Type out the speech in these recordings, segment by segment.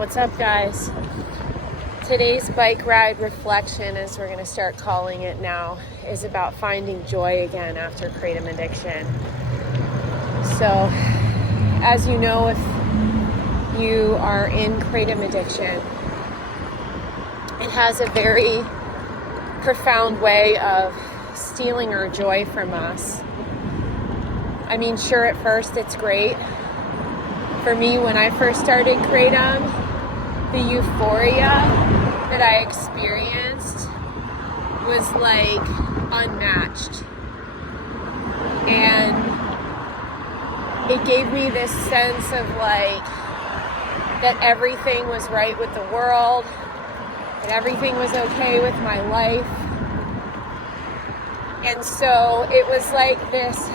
What's up, guys? Today's bike ride reflection, as we're going to start calling it now, is about finding joy again after Kratom addiction. So, as you know, if you are in Kratom addiction, it has a very profound way of stealing our joy from us. I mean, sure, at first it's great. For me, when I first started Kratom, the euphoria that I experienced was like unmatched. And it gave me this sense of like that everything was right with the world, that everything was okay with my life. And so it was like this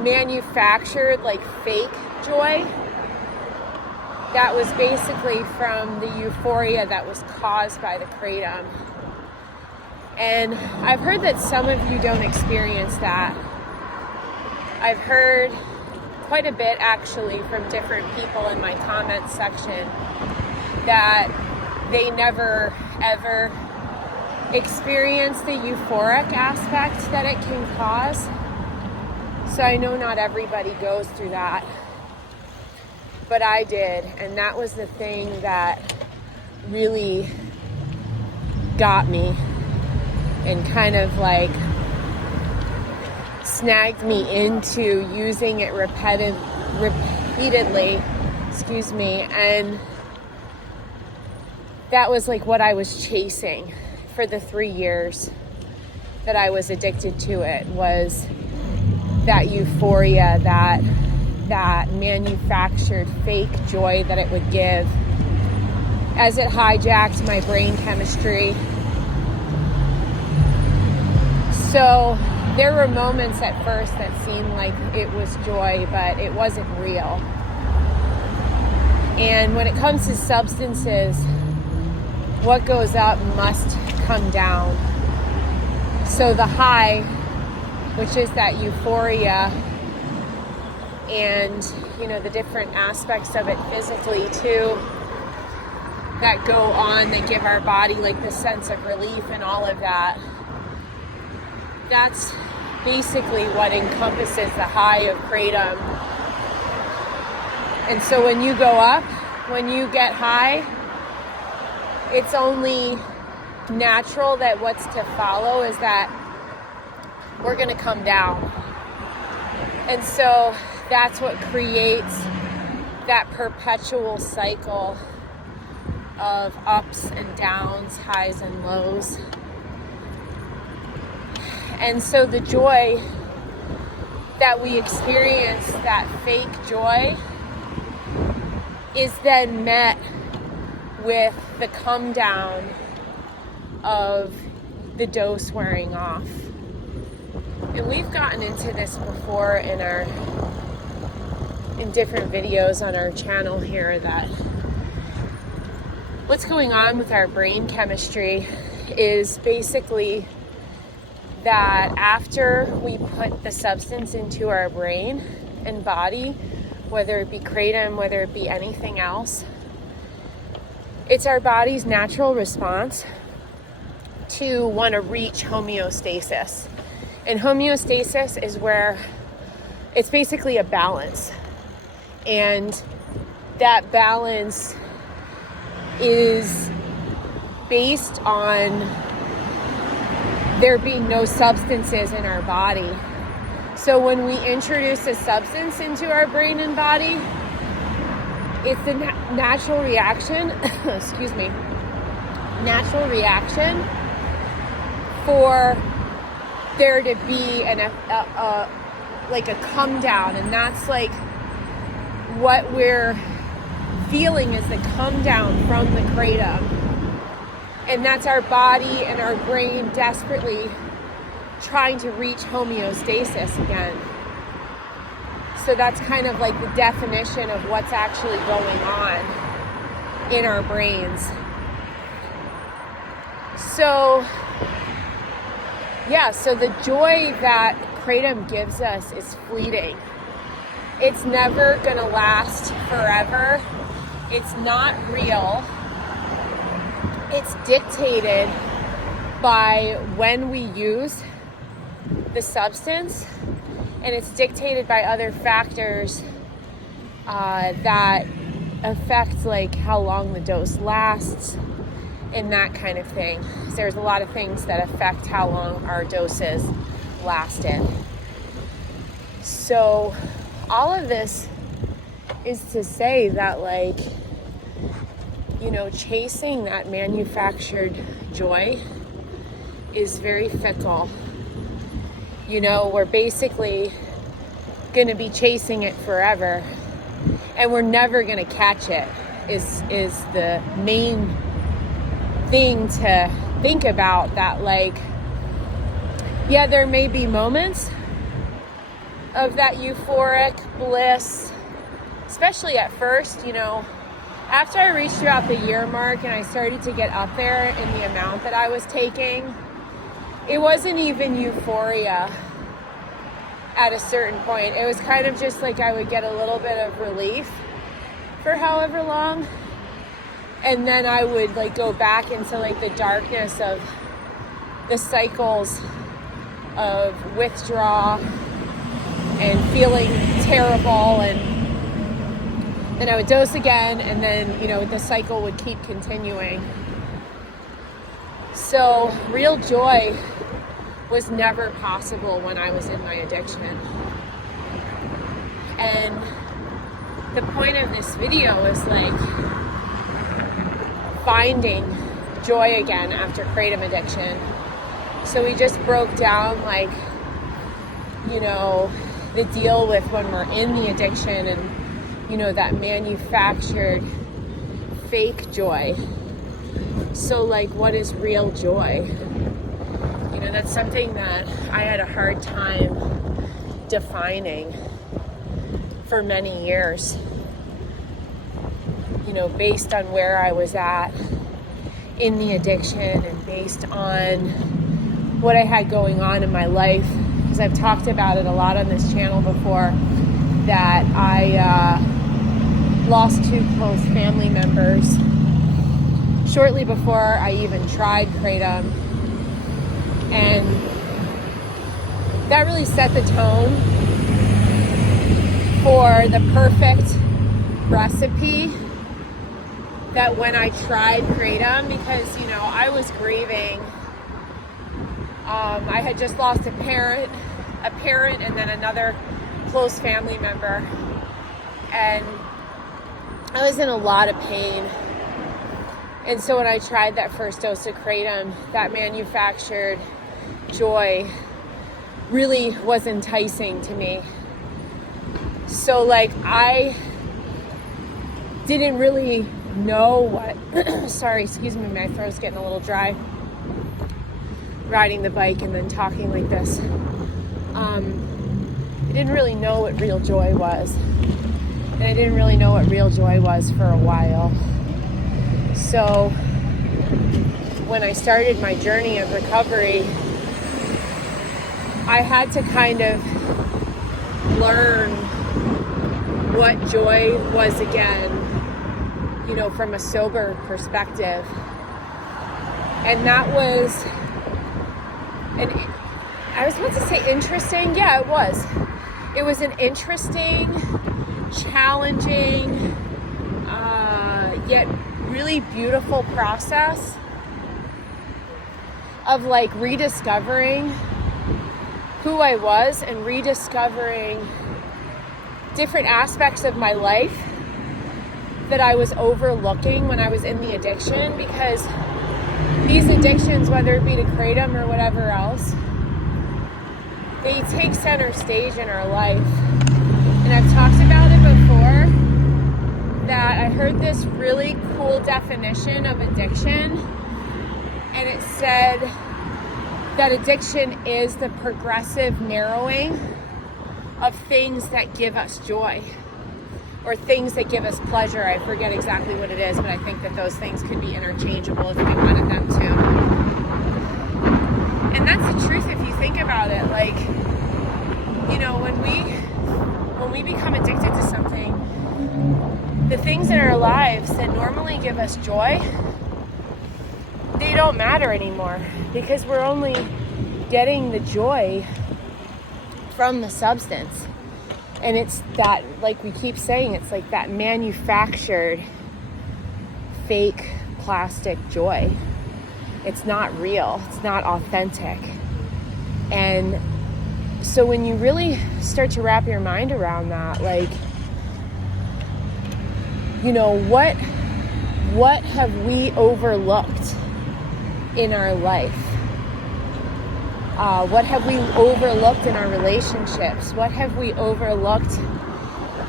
manufactured, like fake joy that was basically from the euphoria that was caused by the Kratom. And I've heard that some of you don't experience that. I've heard quite a bit actually from different people in my comments section that they never ever experience the euphoric aspect that it can cause. So I know not everybody goes through that, but I did, and that was the thing that really got me and kind of like snagged me into using it repeatedly, and that was like what I was chasing for the 3 years that I was addicted to it, was that euphoria, that manufactured fake joy that it would give, as it hijacked my brain chemistry. So there were moments at first that seemed like it was joy, but it wasn't real. And when it comes to substances, what goes up must come down. So the high, which is that euphoria, and the different aspects of it physically too that go on, that give our body like the sense of relief and all of that, that's basically what encompasses the high of Kratom. And so when you go up, when you get high, it's only natural that what's to follow is that we're going to come down. And so that's what creates that perpetual cycle of ups and downs, highs and lows. And so the joy that we experience, that fake joy, is then met with the come down of the dose wearing off. And we've gotten into this before in different videos on our channel here, that what's going on with our brain chemistry is basically that after we put the substance into our brain and body, whether it be Kratom, whether it be anything else, it's our body's natural response to want to reach homeostasis. And homeostasis is where it's basically a balance. And that balance is based on there being no substances in our body. So when we introduce a substance into our brain and body, it's the natural reaction, natural reaction for there to be like a come down. And that's like what we're feeling, is the come down from the Kratom. And that's our body and our brain desperately trying to reach homeostasis again. So that's kind of like the definition of what's actually going on in our brains. So the joy that Kratom gives us is fleeting. It's never gonna last forever. It's not real. It's dictated by when we use the substance, and it's dictated by other factors that affect like how long the dose lasts and that kind of thing. There's a lot of things that affect how long our doses lasted. So all of this is to say that, like, you know, chasing that manufactured joy is very fickle. You know, we're basically going to be chasing it forever, and we're never going to catch it is the main thing to think about. That, like, yeah, there may be moments of that euphoric bliss, especially at first. You know, after I reached about the year mark and I started to get up there in the amount that I was taking, it wasn't even euphoria at a certain point. It was kind of just like I would get a little bit of relief for however long, and then I would like go back into like the darkness of the cycles of withdrawal and feeling terrible, and then I would dose again, and then, you know, the cycle would keep continuing. So real joy was never possible when I was in my addiction. And the point of this video is like finding joy again after Kratom addiction. So we just broke down, like, you know, the deal with when we're in the addiction and, you know, that manufactured fake joy. So, like, what is real joy? You know, that's something that I had a hard time defining for many years, you know, based on where I was at in the addiction and based on what I had going on in my life. Because I've talked about it a lot on this channel before, that I lost 2 close family members shortly before I even tried Kratom. And that really set the tone for the perfect recipe that when I tried Kratom, because, you know, I was grieving. I had just lost a parent, and then another close family member. And I was in a lot of pain. And so when I tried that first dose of Kratom, that manufactured joy really was enticing to me. So, like, I didn't really know what, sorry, excuse me, my throat's getting a little dry, riding the bike and then talking like this. I didn't really know what real joy was. And I didn't really know what real joy was for a while. So when I started my journey of recovery, I had to kind of learn what joy was again, you know, from a sober perspective. And that was, I was about to say interesting. Yeah, it was. It was an interesting, challenging, yet really beautiful process of, like, rediscovering who I was and rediscovering different aspects of my life that I was overlooking when I was in the addiction. Because these addictions, whether it be to Kratom or whatever else, they take center stage in our life. And I've talked about it before, that I heard this really cool definition of addiction, and it said that addiction is the progressive narrowing of things that give us joy, or things that give us pleasure. I forget exactly what it is, but I think that those things could be interchangeable if we wanted them to. And that's the truth if you think about it. Like, you know, when we become addicted to something, the things in our lives that normally give us joy, they don't matter anymore, because we're only getting the joy from the substance. And it's that, like we keep saying, it's like that manufactured fake plastic joy. It's not real. It's not authentic. And so when you really start to wrap your mind around that, like, you know, what have we overlooked in our life? What have we overlooked in our relationships? What have we overlooked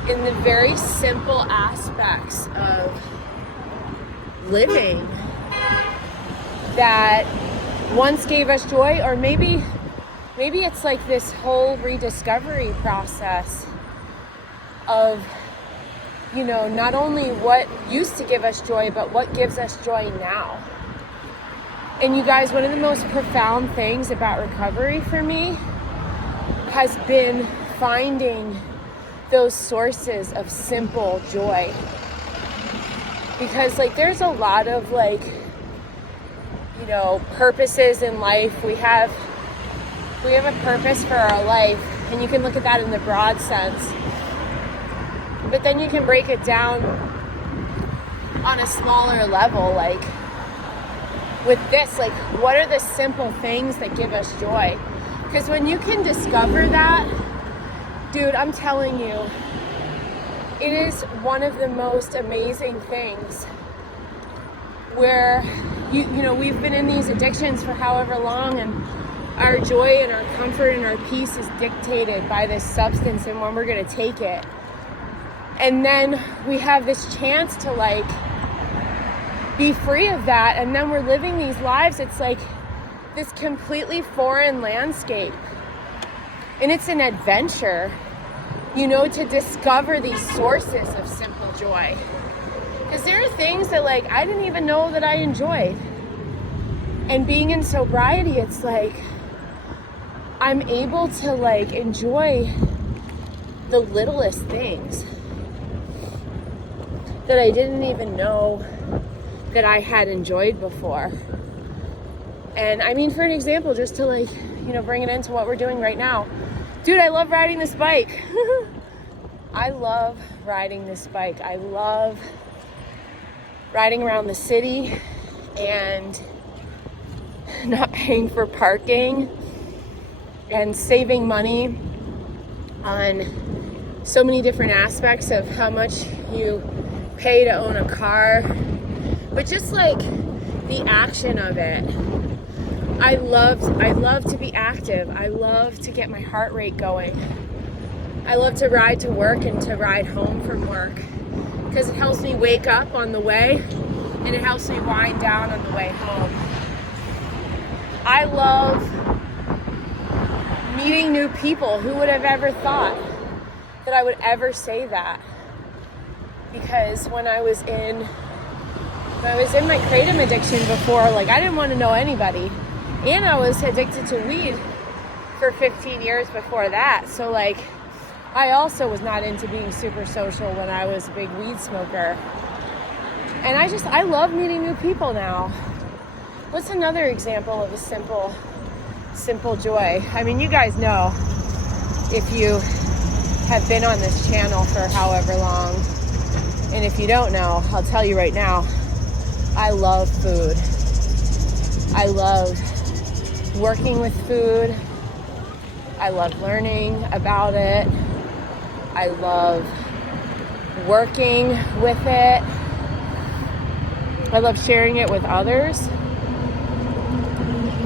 in the very simple aspects of living that once gave us joy? Or maybe it's like this whole rediscovery process of, you know, not only what used to give us joy, but what gives us joy now. And you guys, one of the most profound things about recovery for me has been finding those sources of simple joy. Because, like, there's a lot of, like, you know, purposes in life. We have a purpose for our life, and you can look at that in the broad sense. But then you can break it down on a smaller level, like with this, like, what are the simple things that give us joy? Because when you can discover that, dude, I'm telling you, it is one of the most amazing things where, you know, we've been in these addictions for however long, and our joy and our comfort and our peace is dictated by this substance and when we're going to take it. And then we have this chance to, like, be free of that, and then we're living these lives. It's like this completely foreign landscape, and it's an adventure, you know, to discover these sources of simple joy. Because there are things that, like, I didn't even know that I enjoyed. And being in sobriety, it's like I'm able to, like, enjoy the littlest things that I didn't even know that I had enjoyed before. And I mean, for an example, just to, like, you know, bring it into what we're doing right now. Dude, I love riding this bike. I love riding this bike. I love riding around the city and not paying for parking and saving money on so many different aspects of how much you pay to own a car. But just, like, the action of it. I love to be active. I love to get my heart rate going. I love to ride to work and to ride home from work, because it helps me wake up on the way and it helps me wind down on the way home. I love meeting new people. Who would have ever thought that I would ever say that? Because when I was in my Kratom addiction before, like, I didn't want to know anybody. And I was addicted to weed for 15 years before that. So, like, I also was not into being super social when I was a big weed smoker. And I love meeting new people now. What's another example of a simple joy? I mean, you guys know, if you have been on this channel for however long. And if you don't know, I'll tell you right now, I love food. I love working with food. I love learning about it. I love working with it. I love sharing it with others.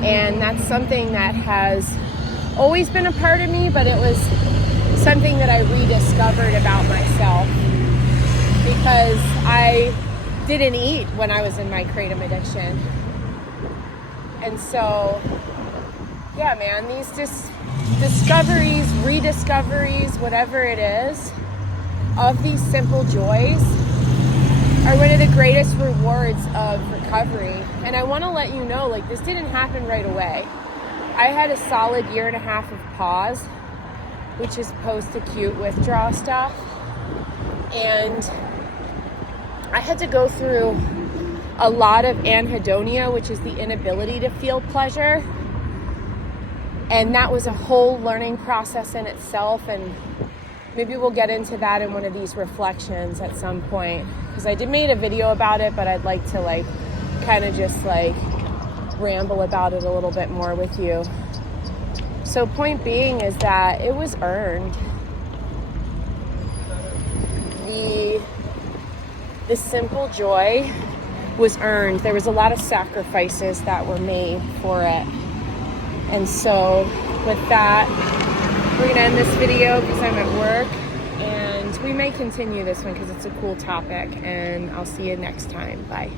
And that's something that has always been a part of me, but it was something that I rediscovered about myself, because I didn't eat when I was in my Kratom addiction. And so, yeah, man, these discoveries, rediscoveries, whatever it is, of these simple joys are one of the greatest rewards of recovery. And I want to let you know, like, this didn't happen right away. I had a solid 1.5 years of pause, which is post-acute withdrawal stuff. And I had to go through a lot of anhedonia, which is the inability to feel pleasure. And that was a whole learning process in itself. And maybe we'll get into that in one of these reflections at some point. Because I made a video about it, but I'd like to kind of just ramble about it a little bit more with you. So point being is that it was earned. The simple joy was earned. There was a lot of sacrifices that were made for it. And so with that, we're going to end this video because I'm at work. And we may continue this one because it's a cool topic. And I'll see you next time. Bye.